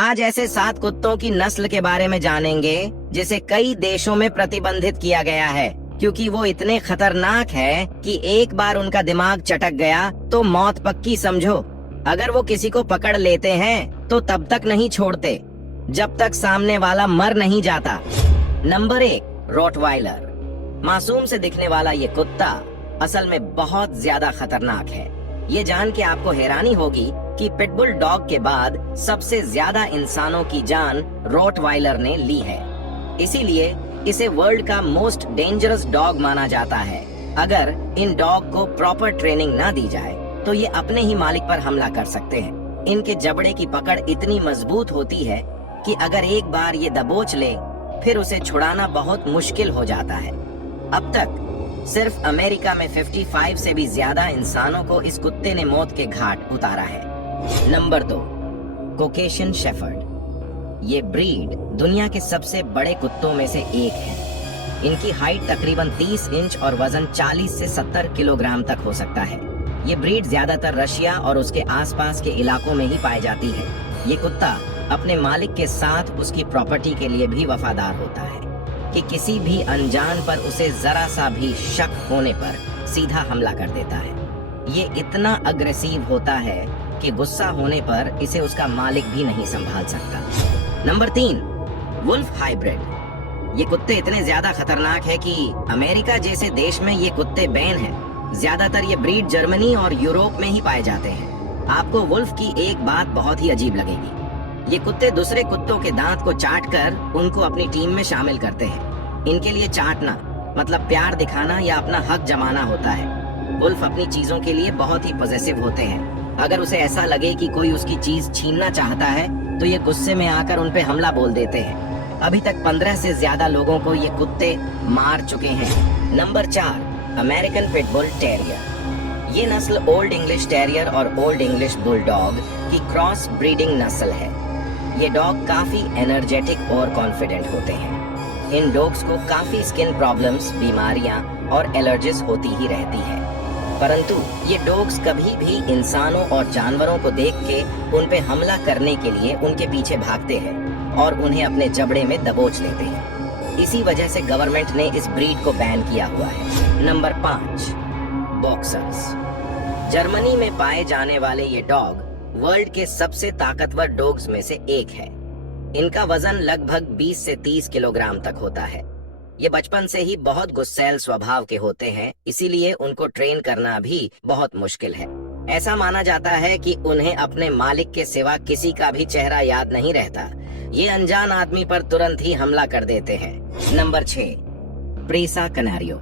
आज ऐसे 7 कुत्तों की नस्ल के बारे में जानेंगे जिसे कई देशों में प्रतिबंधित किया गया है, क्योंकि वो इतने खतरनाक है कि एक बार उनका दिमाग चटक गया तो मौत पक्की समझो। अगर वो किसी को पकड़ लेते हैं तो तब तक नहीं छोड़ते जब तक सामने वाला मर नहीं जाता। Number 1, Rottweiler. मासूम से दिखने वाला ये कुत्ता असल में बहुत ज्यादा खतरनाक है। ये जान के आपको हैरानी होगी कि पिटबुल डॉग के बाद सबसे ज्यादा इंसानों की जान रोटवाइलर ने ली है। इसीलिए इसे वर्ल्ड का मोस्ट डेंजरस डॉग माना जाता है। अगर इन डॉग को प्रॉपर ट्रेनिंग ना दी जाए तो ये अपने ही मालिक पर हमला कर सकते हैं। इनके जबड़े की पकड़ इतनी मजबूत होती है कि अगर एक बार ये दबोच ले फिर उसे छुड़ाना बहुत मुश्किल हो जाता है। अब तक सिर्फ अमेरिका में 55 से भी ज्यादा इंसानों को इस कुत्ते ने मौत के घाट उतारा है। Number 2, Caucasian shepherd. ये ब्रीड दुनिया के सबसे बड़े कुत्तों में से एक है। इनकी हाइट तकरीबन 30 इंच और वजन 40 से 70 किलोग्राम तक हो सकता है। ये ब्रीड ज्यादातर रशिया और उसके आसपास के इलाकों में ही पाई जाती है। ये कुत्ता अपने मालिक के साथ उसकी प्रॉपर्टी के लिए भी वफादार होता है कि किसी भी अनजान पर उसे जरा सा भी शक होने पर सीधा हमला कर देता है। ये इतना अग्रेसिव होता है कि गुस्सा होने पर इसे उसका मालिक भी नहीं संभाल सकता। Number 3, wolf hybrid. ये कुत्ते इतने ज्यादा खतरनाक है कि अमेरिका जैसे देश में ये कुत्ते बैन है। ज्यादातर ये ब्रीड जर्मनी और यूरोप में ही पाए जाते हैं। आपको वुल्फ की एक बात बहुत ही अजीब लगेगी। ये कुत्ते दूसरे कुत्तों के दांत को चाटकर उनको अपनी टीम में शामिल करते हैं। इनके लिए चाटना मतलब प्यार दिखाना या अपना हक जमाना होता है। वुल्फ अपनी चीजों के लिए बहुत ही पॉजेसिव होते हैं। अगर उसे ऐसा लगे कि कोई उसकी चीज छीनना चाहता है तो ये गुस्से में आकर उन पे हमला बोल देते हैं। अभी तक 15 से ज्यादा लोगों को ये कुत्ते मार चुके हैं। Number 4, American pitbull terrier. ये नस्ल ओल्ड इंग्लिश टेरियर और ओल्ड इंग्लिश बुलडॉग की क्रॉस ब्रीडिंग नस्ल है। ये डॉग काफी एनर्जेटिक और कॉन्फिडेंट होते हैं। इन डॉग्स को काफी स्किन प्रॉब्लम्स, बीमारियां और एलर्जीज होती ही रहती है, परंतु ये डॉग्स कभी भी इंसानों और जानवरों को देख के उन पे हमला करने के लिए उनके पीछे भागते हैं और उन्हें अपने जबड़े में दबोच लेते हैं। इसी वजह से गवर्नमेंट ने इस ब्रीड को बैन किया हुआ है। Number 5, boxers. जर्मनी में पाए जाने वाले ये डॉग वर्ल्ड के सबसे ताकतवर डॉग्स में से एक है। इनका वजन लगभग 20 से 30 किलोग्राम तक होता है। ये बचपन से ही बहुत गुस्सैल स्वभाव के होते हैं, इसीलिए उनको ट्रेन करना भी बहुत मुश्किल है। ऐसा माना जाता है कि उन्हें अपने मालिक के सिवा किसी का भी चेहरा याद नहीं रहता। ये अनजान आदमी पर तुरंत ही हमला कर देते हैं। नंबर 6, प्रेसा कनारियो।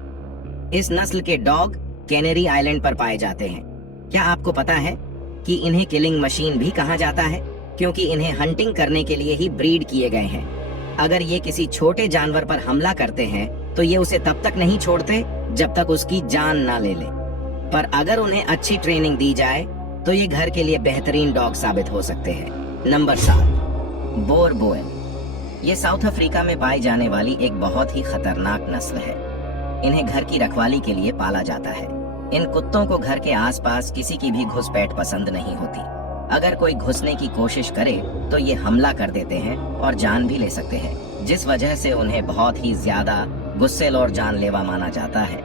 इस नस्ल के डॉग कैनरी आइलैंड पर पाए जाते हैं। क्या आपको पता है कि इन्हें किलिंग मशीन भी कहा जाता है, क्योंकि इन्हें हंटिंग करने के लिए ही ब्रीड किए गए हैं। अगर ये किसी छोटे जानवर पर हमला करते हैं तो ये उसे तब तक नहीं छोड़ते जब तक उसकी जान ना ले ले। पर अगर उन्हें अच्छी ट्रेनिंग दी जाए तो ये घर के लिए बेहतरीन डॉग साबित हो सकते हैं। नंबर 7, बोरबोएल। ये साउथ अफ्रीका में पाई जाने वाली एक बहुत ही खतरनाक नस्ल है। इन्हें घर की रखवाली के लिए पाला जाता है। इन कुत्तों को घर के आसपास किसी की भी घुसपैठ पसंद नहीं होती। अगर कोई घुसने की कोशिश करे तो ये हमला कर देते हैं और जान भी ले सकते हैं, जिस वजह से उन्हें बहुत ही ज्यादा गुस्सैल और जानलेवा माना जाता है।